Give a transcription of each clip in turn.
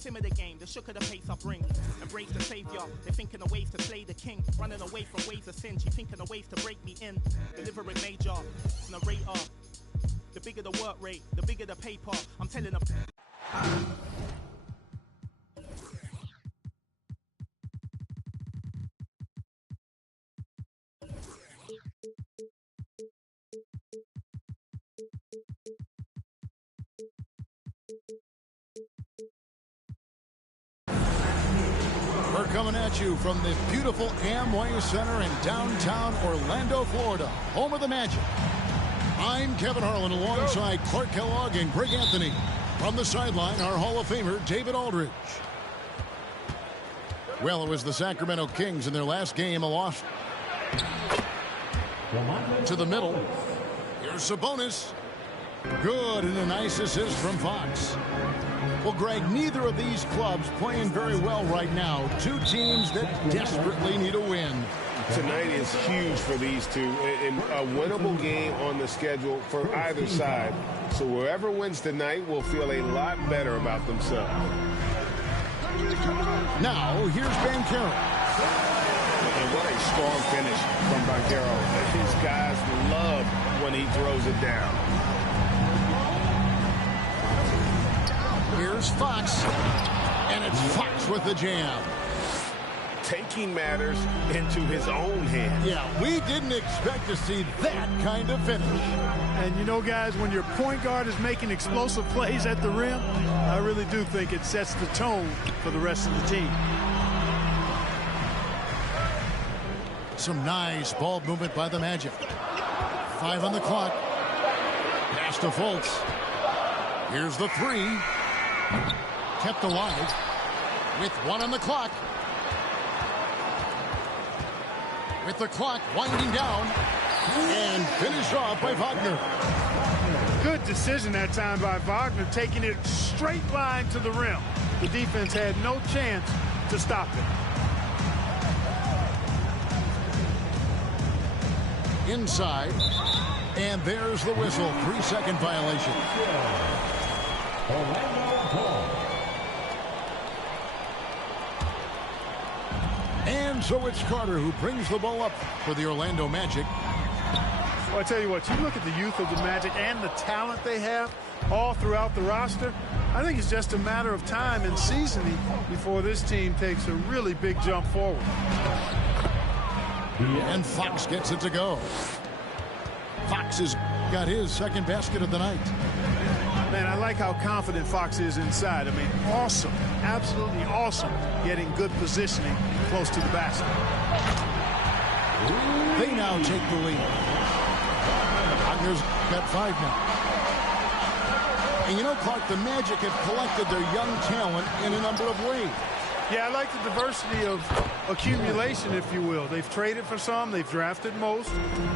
simmer the game, the shook of the pace I bring. Embrace the savior, they're thinking of ways to slay the king. Running away from ways of sin, she thinking of ways to break me in. Deliver it major, narrator. The bigger the work rate, the bigger the paper. I'm telling them. We're coming at you from the beautiful Amway Center in downtown Orlando, Florida, home of the Magic. I'm Kevin Harlan alongside Clark Kellogg and Greg Anthony. From the sideline, our Hall of Famer, David Aldridge. Well, it was the Sacramento Kings in their last game, a loss to the middle. Here's Sabonis. Good, and a nice assist from Fox. Well, Greg, neither of these clubs playing very well right now. Two teams that desperately need a win. Tonight is huge for these two, and a winnable game on the schedule for either side. So whoever wins tonight will feel a lot better about themselves. Now, here's Banchero. And what a strong finish from Banchero. His guys love when he throws it down. Here's Fox, and it's Fox with the jam. Taking matters into his own hands. Yeah, we didn't expect to see that kind of finish. And you know, guys, when your point guard is making explosive plays at the rim, I really do think it sets the tone for the rest of the team. Some nice ball movement by the Magic. 5 on the clock. Pass to Fultz. Here's the 3. Kept alive with 1 on the clock. With the clock winding down, and finished off by Wagner. Good decision that time by Wagner, taking it straight line to the rim. The defense had no chance to stop it. Inside, and there's the whistle. 3-second violation. And so it's Carter who brings the ball up for the Orlando Magic. Well, I tell you what, you look at the youth of the Magic and the talent they have all throughout the roster. I think it's just a matter of time and seasoning before this team takes a really big jump forward. And Fox gets it to go. Fox has got his second basket of the night. Man, I like how confident Fox is inside. I mean, awesome, absolutely awesome, getting good positioning close to the basket. They now take the lead. Wagner's got 5 now. And you know, Clark, the Magic have collected their young talent in a number of ways. Yeah, I like the diversity of accumulation, if you will. They've traded for some. They've drafted most.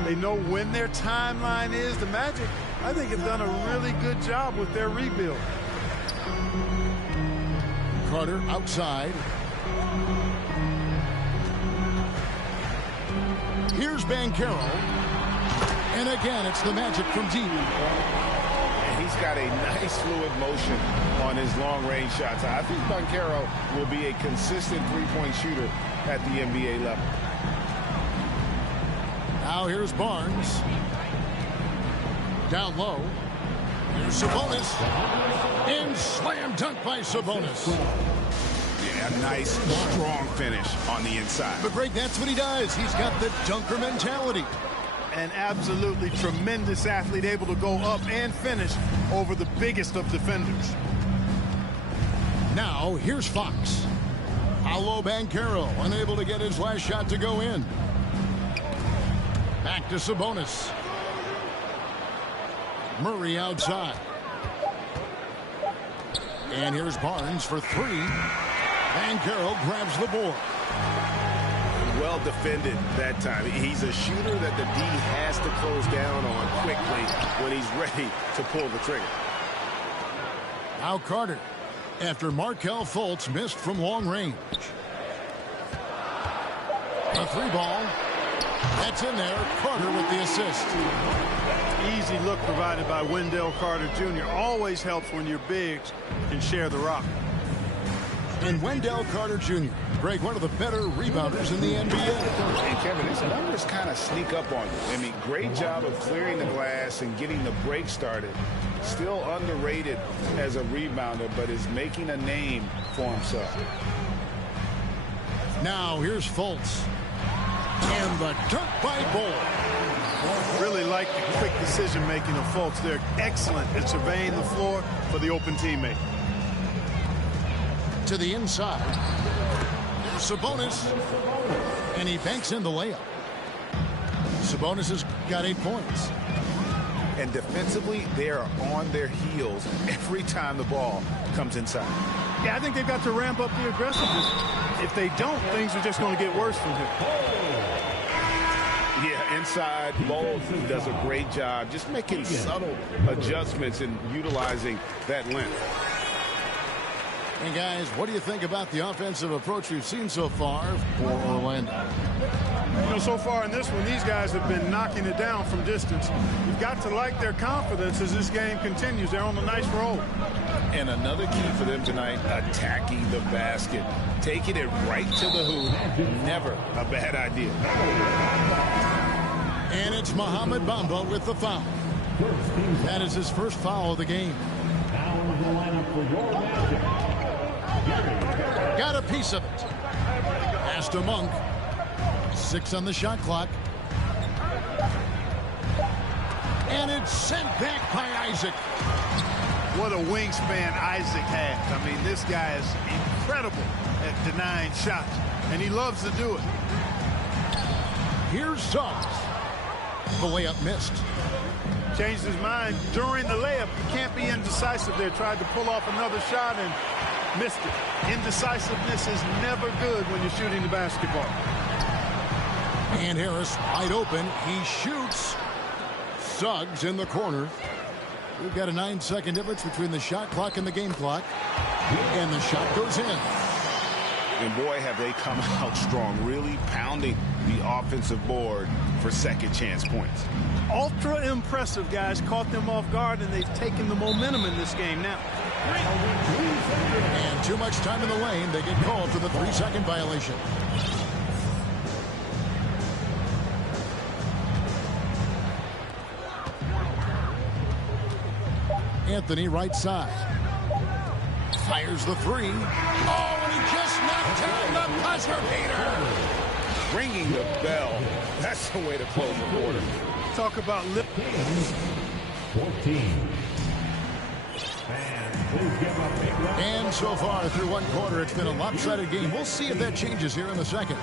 They know when their timeline is. The Magic, I think, have done a really good job with their rebuild. Carter outside. Here's Banchero. And again, it's the Magic from deep. He's got a nice fluid motion on his long-range shots. I think Banchero will be a consistent three-point shooter at the NBA level. Now here's Barnes. Down low. Here's Sabonis. And slam dunk by Sabonis. Yeah, nice, strong finish on the inside. But Greg, that's what he does. He's got the dunker mentality. An absolutely tremendous athlete, able to go up and finish over the biggest of defenders. Now, here's Fox. Paolo Banchero, unable to get his last shot to go in. Back to Sabonis. Murray outside. And here's Barnes for 3. Banchero grabs the board. Well defended that time. He's a shooter that the D has to close down on quickly when he's ready to pull the trigger. Now Carter, after Markelle Fultz missed from long range. A 3-ball. That's in there. Carter with the assist. Easy look provided by Wendell Carter Jr. Always helps when your bigs can share the rock. And Wendell Carter Jr., Greg, one of the better rebounders in the NBA. And Kevin, these numbers kind of sneak up on you. I mean, great job of clearing the glass and getting the break started. Still underrated as a rebounder, but is making a name for himself. Now here's Fultz. And the dunk by Bull. Really like the quick decision-making of Fultz. They're excellent at surveying the floor for the open teammate. To the inside. Sabonis. And he banks in the layup. Sabonis has got 8 points. And defensively, they are on their heels every time the ball comes inside. Yeah, I think they've got to ramp up the aggressiveness. If they don't, things are just going to get worse from here. Yeah, inside, Bowles does a great job just making subtle adjustments and utilizing that length. And guys, what do you think about the offensive approach we've seen so far for Orlando? You know, so far in this one, these guys have been knocking it down from distance. You've got to like their confidence as this game continues. They're on a nice roll. And another key for them tonight, attacking the basket. Taking it right to the hoop. Never a bad idea. And it's Mohamed Bamba with the foul. That is his first foul of the game. Got a piece of it. Pass to Monk. 6 on the shot clock. And it's sent back by Isaac. What a wingspan Isaac has. I mean, this guy is incredible at denying shots, and he loves to do it. Here's Suggs. The layup missed. Changed his mind during the layup. You can't be indecisive there. Tried to pull off another shot and missed it. Indecisiveness is never good when you're shooting the basketball. And Harris wide open. He shoots. Suggs in the corner. We've got a 9-second difference between the shot clock and the game clock. And the shot goes in. And boy, have they come out strong, really pounding the offensive board for second chance points. Ultra impressive, guys. Caught them off guard, and they've taken the momentum in this game now. And too much time in the lane. They get called for the 3-second violation. Anthony right side. Fires the 3. Oh, and he just knocked down the buzzer beater. Ringing the bell. That's the way to close the quarter. Talk about lip. 14. And so far through one quarter, it's been a lopsided game. We'll see if that changes here in the second.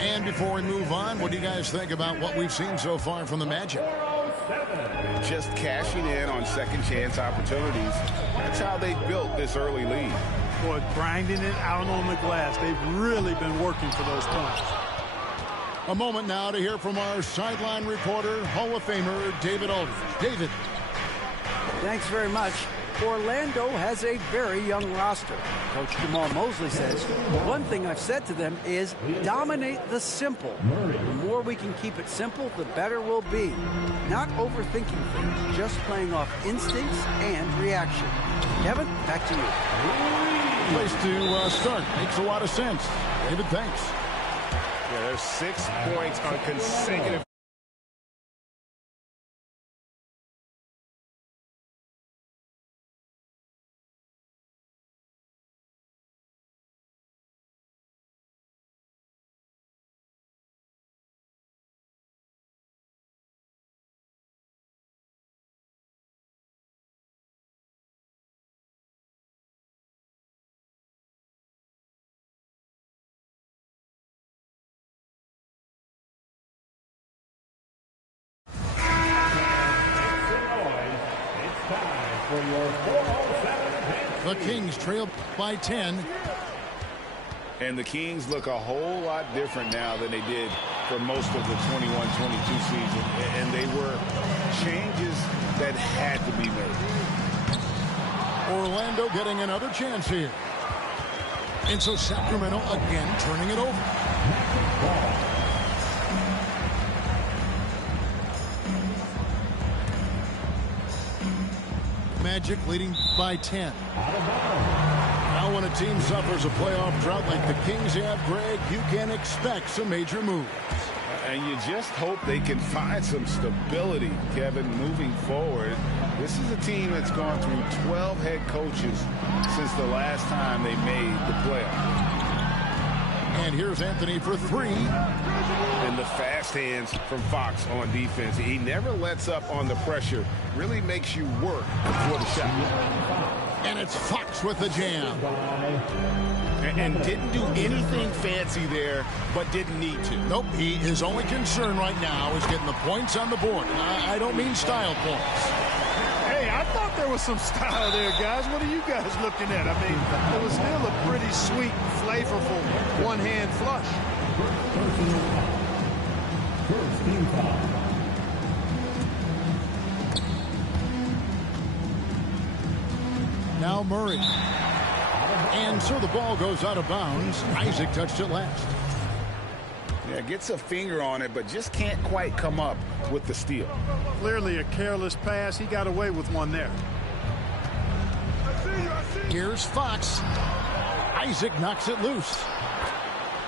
And before we move on, what do you guys think about what we've seen so far from the Magic? Just cashing in on second chance opportunities. That's how they built this early lead. Boy, grinding it out on the glass. They've really been working for those points. A moment now to hear from our sideline reporter, Hall of Famer David Aldridge. David. Thanks very much. Orlando has a very young roster. Coach Jamal Mosley says, one thing I've said to them is dominate the simple. The more we can keep it simple, the better we'll be. Not overthinking things, just playing off instincts and reaction. Kevin, back to you. Place to start. Makes a lot of sense. David, thanks. Yeah, there's 6 points on consecutive. The Kings trail by 10. And the Kings look a whole lot different now than they did for most of the 21-22 season. And they were changes that had to be made. Orlando getting another chance here. And so Sacramento again turning it over. Magic leading by 10. Now when a team suffers a playoff drought like the Kings have, Greg, you can expect some major moves. And you just hope they can find some stability, Kevin, moving forward. This is a team that's gone through 12 head coaches since the last time they made the playoffs. And here's Anthony for three. And the fast hands from Fox on defense. He never lets up on the pressure. Really makes you work before the shot. And it's Fox with the jam. And didn't do anything fancy there, but didn't need to. Nope, his only concern right now is getting the points on the board. I don't mean style points. Hey, I thought there was some style there, guys. What are you guys looking at? I mean, it was still a pretty sweet, flavorful one-hand flush. Now Murray. And so the ball goes out of bounds. Isaac touched it last. Yeah, gets a finger on it, but just can't quite come up with the steal. Clearly a careless pass. He got away with one there. Here's Fox. Isaac knocks it loose.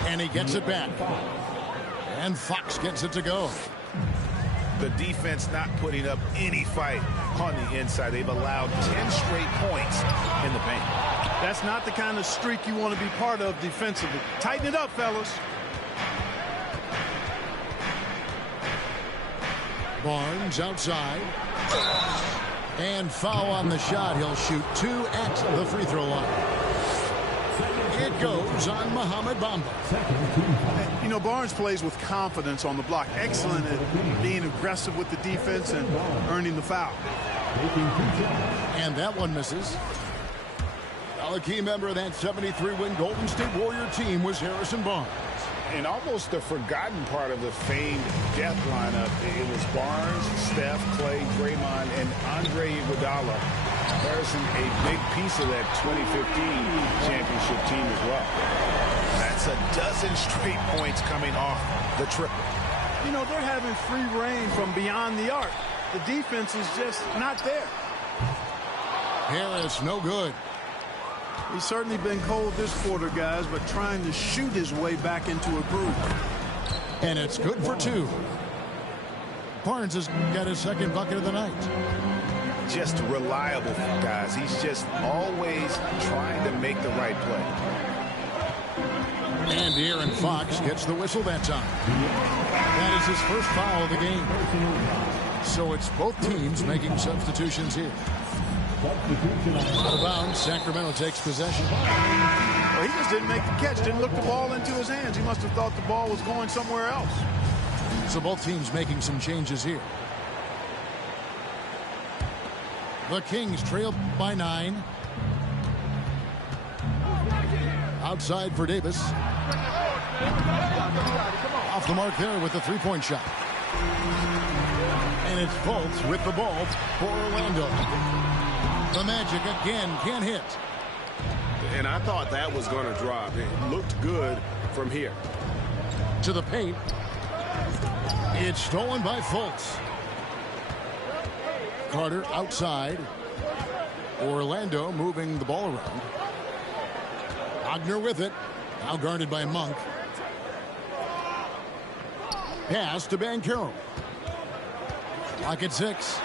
And he gets it back. And Fox gets it to go. The defense not putting up any fight on the inside. They've allowed 10 straight points in the paint. That's not the kind of streak you want to be part of defensively. Tighten it up, fellas. Barnes outside. And foul on the shot. He'll shoot two at the free throw line. It goes on Mohamed Bamba. You know, Barnes plays with confidence on the block. Excellent at being aggressive with the defense and earning the foul. And that one misses. Now a key member of that 73-win Golden State Warrior team was Harrison Barnes. And almost the forgotten part of the famed death lineup, it was Barnes, Steph, Clay, Draymond, and Andre Iguodala. Harrison, a big piece of that 2015 championship team as well. That's a dozen straight points coming off the triple. You know, they're having free reign from beyond the arc. The defense is just not there. Harris, no good. He's certainly been cold this quarter, guys, but trying to shoot his way back into a groove. And it's good for two. Barnes has got his second bucket of the night. Just reliable, guys. He's just always trying to make the right play. And De'Aaron Fox gets the whistle that time. That is his first foul of the game. So it's both teams making substitutions here. Out of bounds, Sacramento takes possession. Well, he just didn't make the catch, didn't look the ball into his hands. He must have thought the ball was going somewhere else. So both teams making some changes here. The Kings trail by 9. Outside for Davis. Off the mark there with the three-point shot. And it's Fultz with the ball for Orlando. The Magic again can't hit. And I thought that was going to drop. It looked good from here. To the paint. It's stolen by Fultz. Carter outside. Orlando moving the ball around. Wagner with it. Now guarded by Monk. Pass to Banchero. Lock at 6.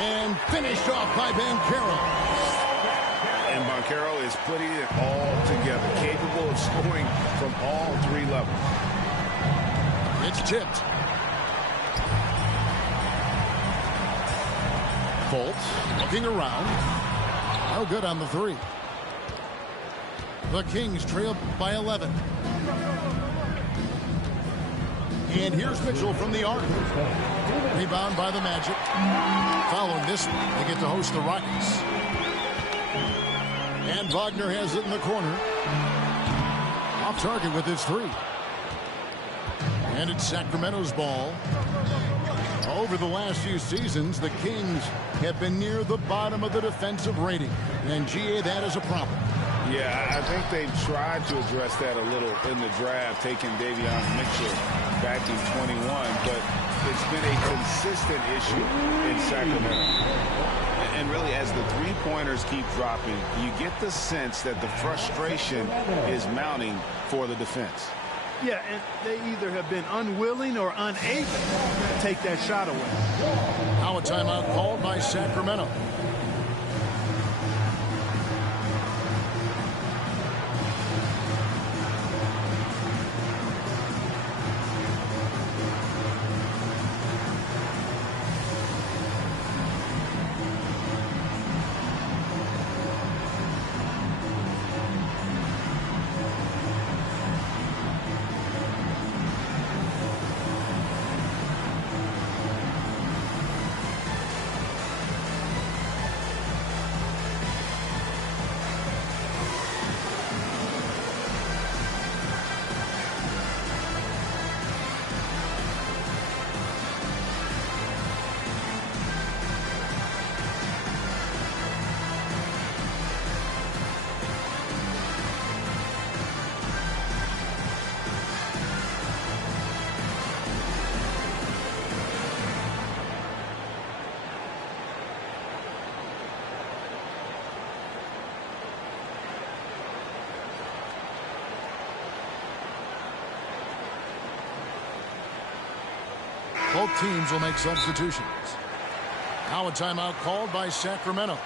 And finished off by Banchero. And Banchero is putting it all together. Capable of scoring from all three levels. It's tipped. Fultz looking around. No good on the three. The Kings trail by 11. And here's Mitchell from the arc. Rebound by the Magic. Following this one, they get to host the Rockets. And Wagner has it in the corner. Off target with his three. And it's Sacramento's ball. Over the last few seasons, the Kings have been near the bottom of the defensive rating. And, GA, that is a problem. Yeah, I think they've tried to address that a little in the draft, taking Davion Mitchell back in 21, but it's been a consistent issue in Sacramento. And really, as the three-pointers keep dropping, you get the sense that the frustration is mounting for the defense. Yeah, and they either have been unwilling or unable to take that shot away. Now a timeout called by Sacramento. Both teams will make substitutions. Now a timeout called by Sacramento.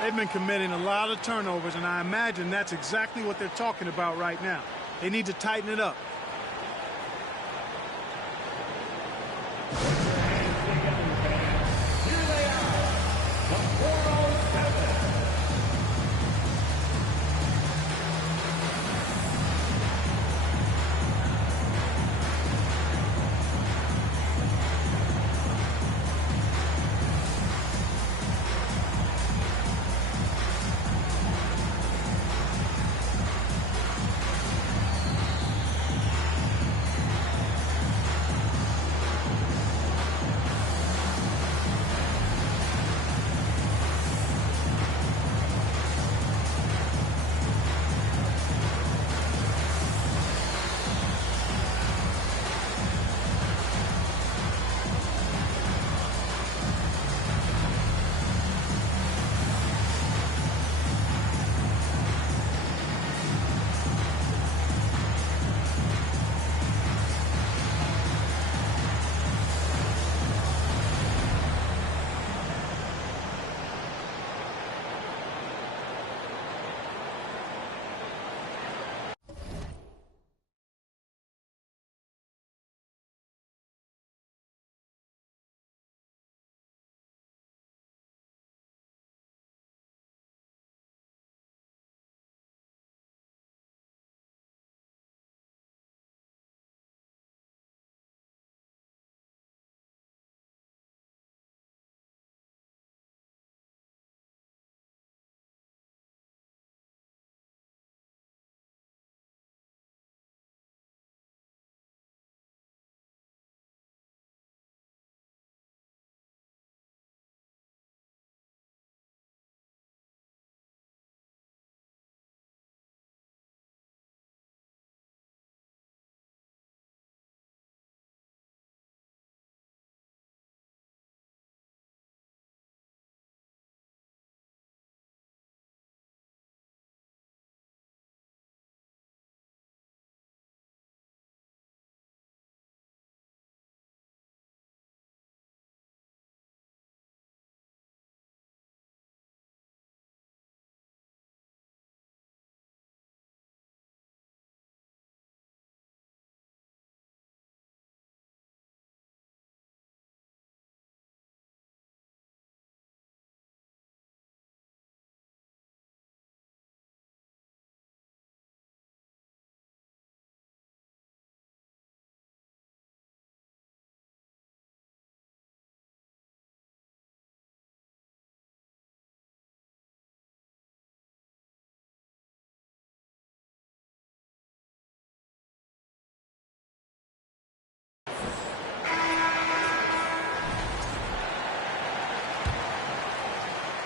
They've been committing a lot of turnovers, and I imagine that's exactly what they're talking about right now. They need to tighten it up.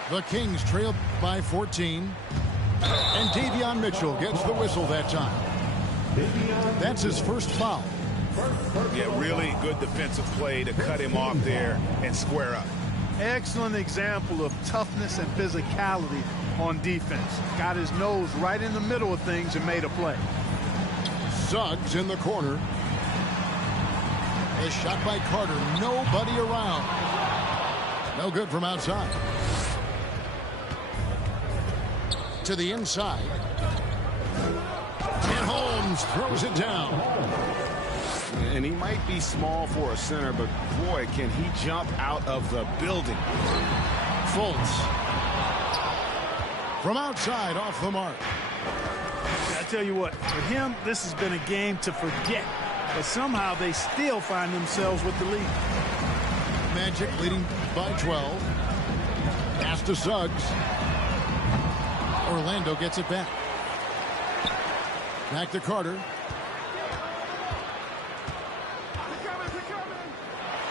The Kings trail by 14. And Davion Mitchell gets the whistle that time. That's his first foul. Yeah, really good defensive play to cut him off there and square up. excellent example of toughness and physicality on defense. Got his nose right in the middle of things and made a play. Suggs in the corner. A shot by Carter. Nobody around. No good from outside. To the inside. And Holmes throws it down. And he might be small for a center, but boy, can he jump out of the building. Fultz. From outside, off the mark. I tell you what, for him, this has been a game to forget. But somehow they still find themselves with the lead. Magic leading by 12. Pass to Suggs. Orlando gets it back. Back to Carter.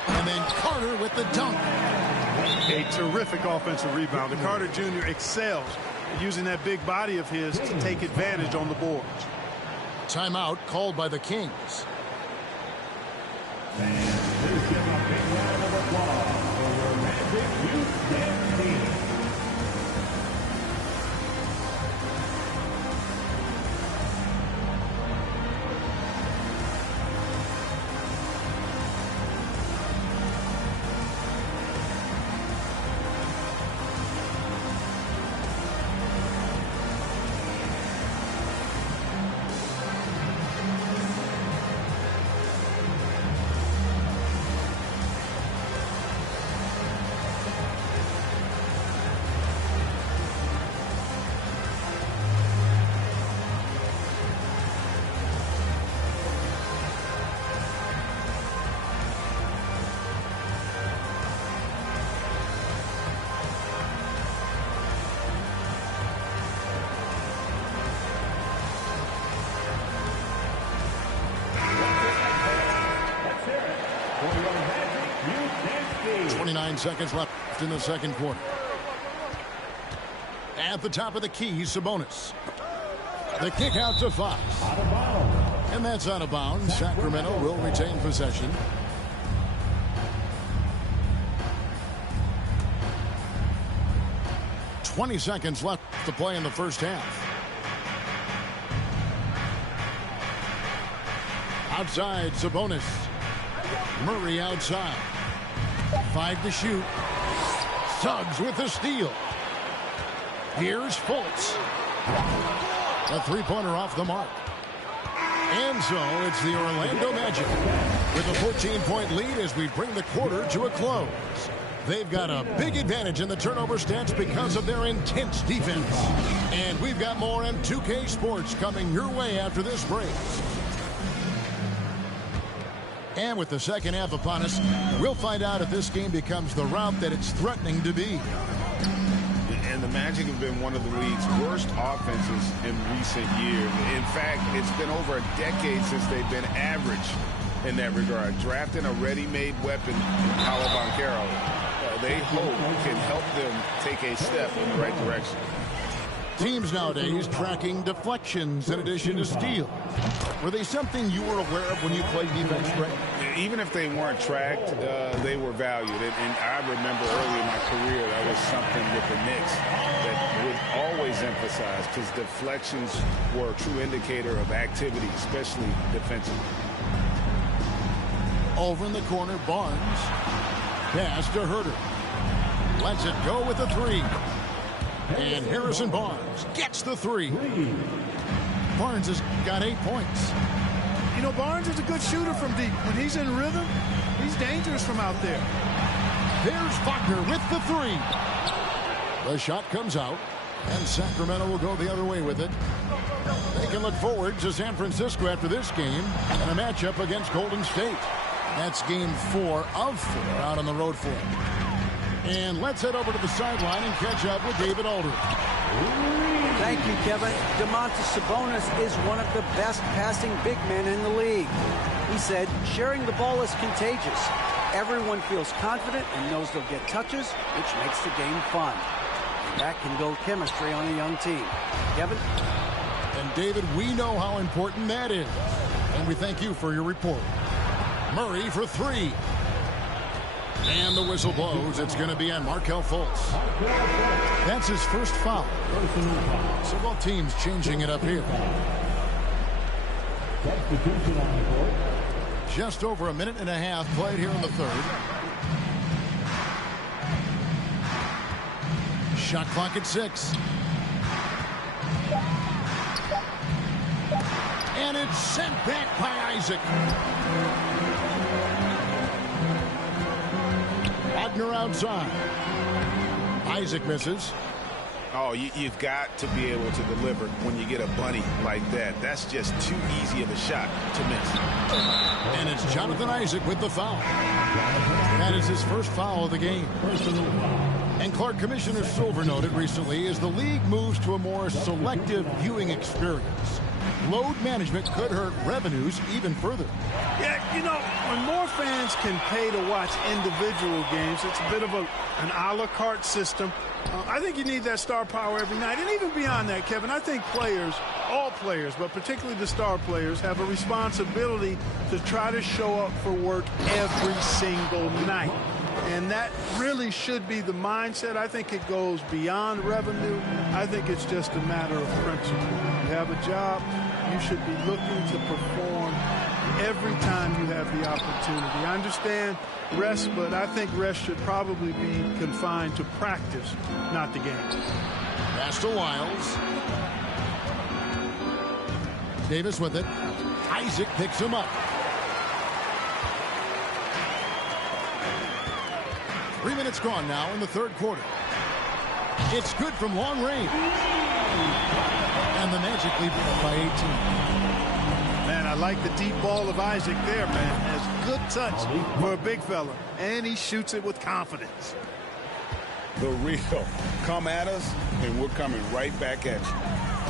And then Carter with the dunk. A terrific offensive rebounder. Carter Jr. excels at using that big body of his to take advantage on the boards. Timeout called by the Kings. Seconds left in the second quarter. At the top of the key, Sabonis. The kick out to Fox. And that's out of bounds. Sacramento will retain possession. .20 seconds left to play in the first half. Outside, Sabonis. Murray outside. 5 to shoot. Suggs with the steal. Here's Fultz. A three-pointer off the mark. And so it's the Orlando Magic with a 14-point lead as we bring the quarter to a close. They've got a big advantage in the turnover stats because of their intense defense. And we've got more on 2K Sports coming your way after this break. And with the second half upon us, we'll find out if this game becomes the rout that it's threatening to be. And the Magic have been one of the league's worst offenses in recent years. In fact, it's been over a decade since they've been average in that regard. Drafting a ready-made weapon, Paolo Banchero, they hope can help them take a step in the right direction. Teams nowadays tracking deflections in addition to steals. Were they something you were aware of when you played defense, Greg? Even if they weren't tracked, they were valued. And I remember early in my career, that was something with the Knicks that would always emphasize, because deflections were a true indicator of activity, especially defensively. Over in the corner, Barnes. Pass to Herter. Lets it go with a three. And Harrison Barnes gets the three. Barnes has got 8 points. You know, Barnes is a good shooter from deep. When he's in rhythm, he's dangerous from out there. There's Faulkner with the three. The shot comes out, and Sacramento will go the other way with it. They can look forward to San Francisco after this game and a matchup against Golden State. That's game 4 of 4 out on the road for it. And let's head over to the sideline and catch up with David Aldridge. Thank you, Kevin. Domantas Sabonis is one of the best passing big men in the league. He said, sharing the ball is contagious. Everyone feels confident and knows they'll get touches, which makes the game fun. And that can build chemistry on a young team. Kevin? And David, we know how important that is. And we thank you for your report. Murray for three. And the whistle blows. It's going to be on Markelle Fultz. That's his first foul. So both teams changing it up here. Just over a minute and a half played here in the third. Shot clock at 6. And it's sent back by Isaac. Wagner outside. Isaac misses. Oh, you've got to be able to deliver when you get a bunny like that. That's just too easy of a shot to miss. And it's Jonathan Isaac with the foul. That is his first foul of the game. And Clark, Commissioner Silver noted recently as the league moves to a more selective viewing experience, load management could hurt revenues even further. Yeah, you know, when more fans can pay to watch individual games, it's a bit of an a la carte system. I think you need that star power every night. And even beyond that, Kevin, I think players, all players, but particularly the star players, have a responsibility to try to show up for work every single night. And that really should be the mindset. I think it goes beyond revenue. I think it's just a matter of principle. You have a job, you should be looking to perform every time you have the opportunity. I understand rest, but I think rest should probably be confined to practice, not the game. Pass to Wiles. Davis with it. Isaac picks him up. 3 minutes gone now in the third quarter. It's good from long range. And the Magic lead by 18. Man, I like the deep ball of Isaac there, man. Has good touch for a big fella. And he shoots it with confidence. The real. Come at us, and we're coming right back at you.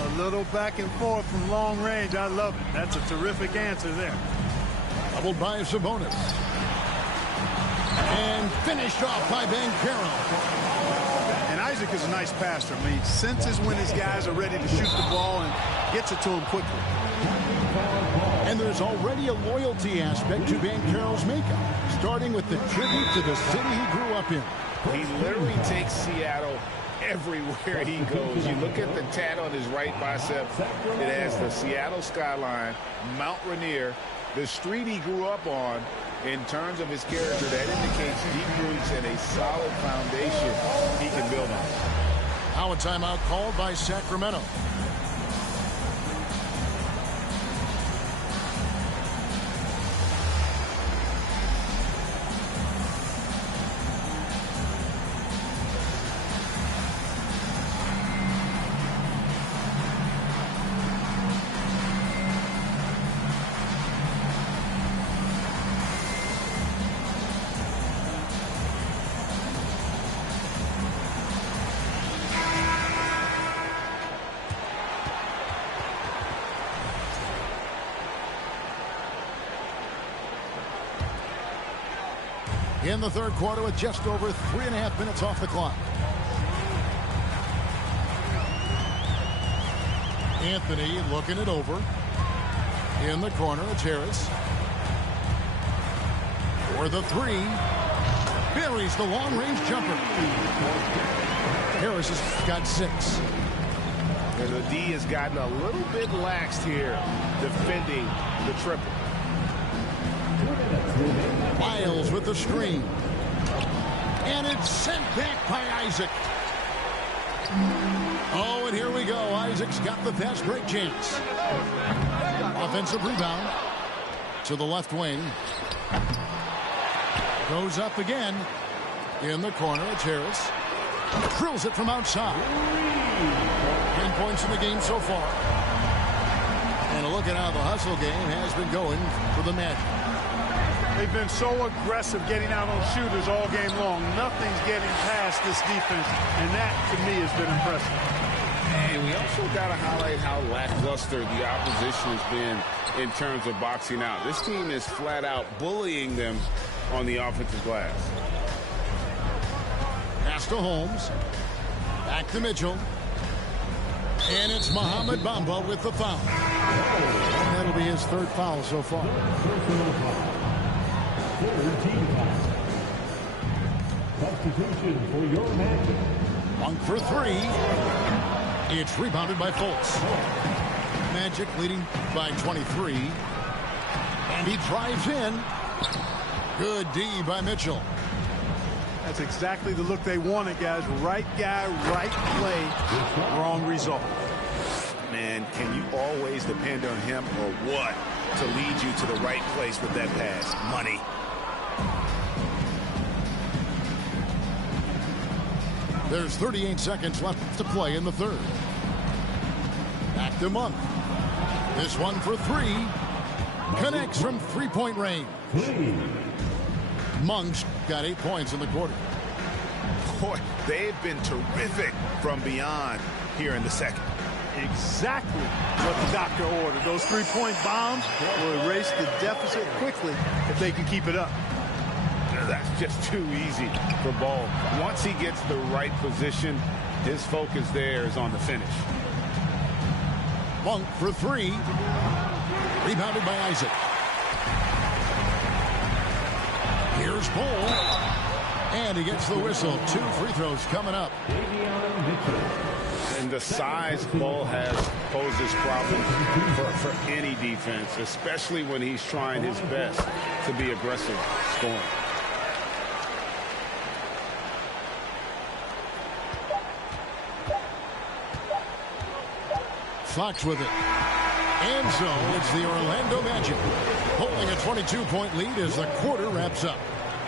A little back and forth from long range. I love it. That's a terrific answer there. Doubled by Sabonis. And finished off by Banchero. And Isaac is a nice passer. I mean, senses when his guys are ready to shoot the ball and gets it to him quickly. And there's already a loyalty aspect to Banchero's makeup, starting with the tribute to the city he grew up in. He literally takes Seattle everywhere he goes. You look at the tat on his right bicep. It has the Seattle skyline, Mount Rainier, the street he grew up on. In terms of his character, that indicates deep roots and a solid foundation he can build on. Now a timeout called by Sacramento. In the third quarter with just over 3.5 minutes off the clock. Anthony looking it over. In the corner, it's Harris. For the three. Buries the long-range jumper. Harris has got 6. And the D has gotten a little bit laxed here defending the triple. Miles with the screen. And it's sent back by Isaac. Oh, and here we go. Isaac's got the fast break chance. Offensive rebound to the left wing. Goes up again. In the corner, it's Harris. Drills it from outside. 10 points in the game so far. And a look at how the hustle game has been going for the Magic. They've been so aggressive getting out on shooters all game long. Nothing's getting past this defense, and that, to me, has been impressive. And we also got to highlight how lackluster the opposition has been in terms of boxing out. This team is flat out bullying them on the offensive glass. Pass to Holmes. Back to Mitchell. And it's Mohamed Bamba with the foul. And that'll be his third foul so far. Substitution for your Magic. Monk for three. It's rebounded by Fultz. Magic leading by 23. And he drives in. Good D by Mitchell. That's exactly the look they wanted, guys. Right guy, right play, wrong result. Man, can you always depend on him or what to lead you to the right place with that pass? Money. There's 38 seconds left to play in the third. Back to Monk. This one for three. Connects from three-point range. Monk's got 8 points in the quarter. Boy, they've been terrific from beyond here in the second. Exactly what the doctor ordered. Those three-point bombs will erase the deficit quickly if they can keep it up. That's just too easy for Ball. Once he gets the right position, his focus there is on the finish. Monk for three. Rebounded by Isaac. Here's Bull. And he gets the whistle. 2 free throws coming up. And the size Ball has poses problems for any defense, especially when he's trying his best to be aggressive scoring. Fox with it. And so it's the Orlando Magic holding a 22-point lead as the quarter wraps up.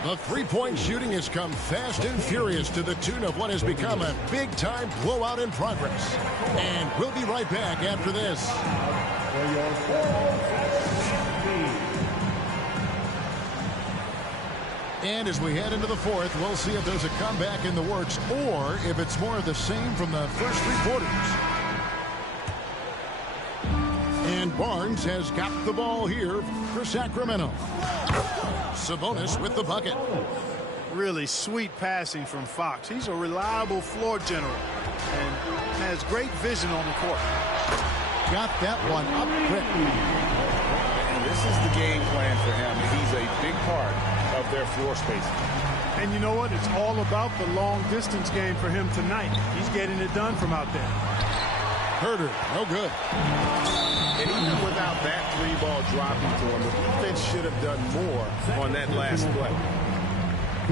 The three-point shooting has come fast and furious to the tune of what has become a big-time blowout in progress. And we'll be right back after this. And as we head into the fourth, we'll see if there's a comeback in the works or if it's more of the same from the first 3 quarters. And Barnes has got the ball here for Sacramento. Sabonis with the bucket. Really sweet passing from Fox. He's a reliable floor general and has great vision on the court. Got that one up quick. And this is the game plan for him. He's a big part of their floor spacing. And you know what? It's all about the long distance game for him tonight. He's getting it done from out there. Herder, no good. And even without that 3-ball dropping to him, the defense should have done more on that last play.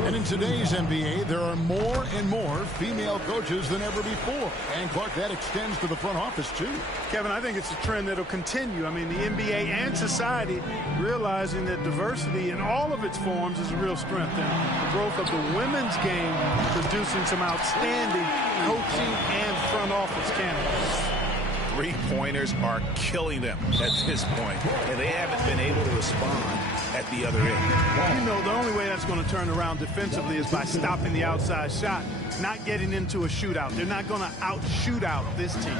And in today's NBA, there are more and more female coaches than ever before. And, Clark, that extends to the front office, too. Kevin, I think it's a trend that will continue. I mean, the NBA and society realizing that diversity in all of its forms is a real strength. And the growth of the women's game producing some outstanding coaching and front office candidates. Three-pointers are killing them at this point, and they haven't been able to respond at the other end. You know, the only way that's going to turn around defensively is by stopping the outside shot, not getting into a shootout. They're not going to out-shoot out this team.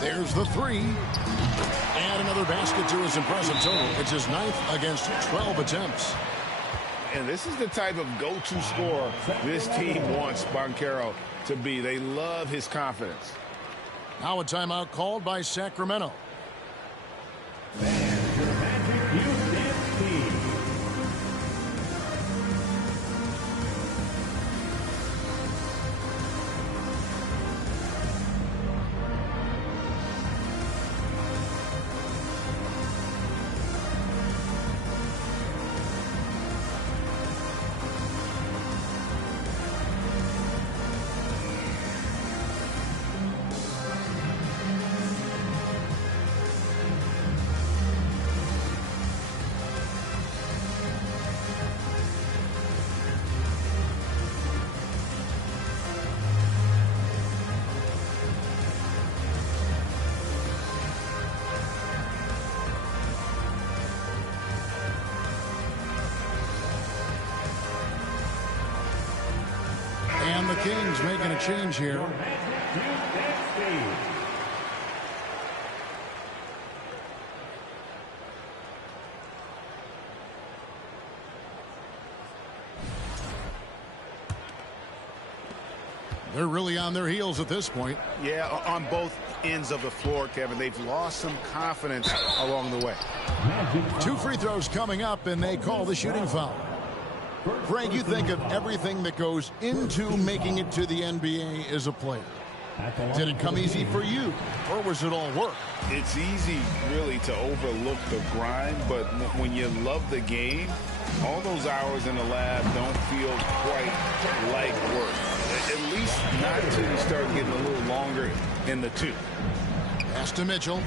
There's the three. And another basket to his impressive total. It's his 9th against 12 attempts. And this is the type of go-to scorer this team wants Banchero to be. They love his confidence. Now a timeout called by Sacramento. And the Kings making a change here. They're really on their heels at this point. Yeah, on both ends of the floor, Kevin. They've lost some confidence along the way. 2 free throws coming up, and they call the shooting foul. Greg, you think of everything that goes into making it to the NBA as a player. Did it come easy for you, or was it all work? It's easy, really, to overlook the grind, but when you love the game, all those hours in the lab don't feel quite like work. At least not until you start getting a little longer in the tooth. Pass to Mitchell.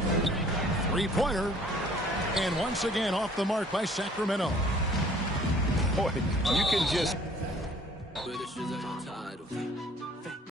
Three-pointer. And once again off the mark by Sacramento. Boy, you can just...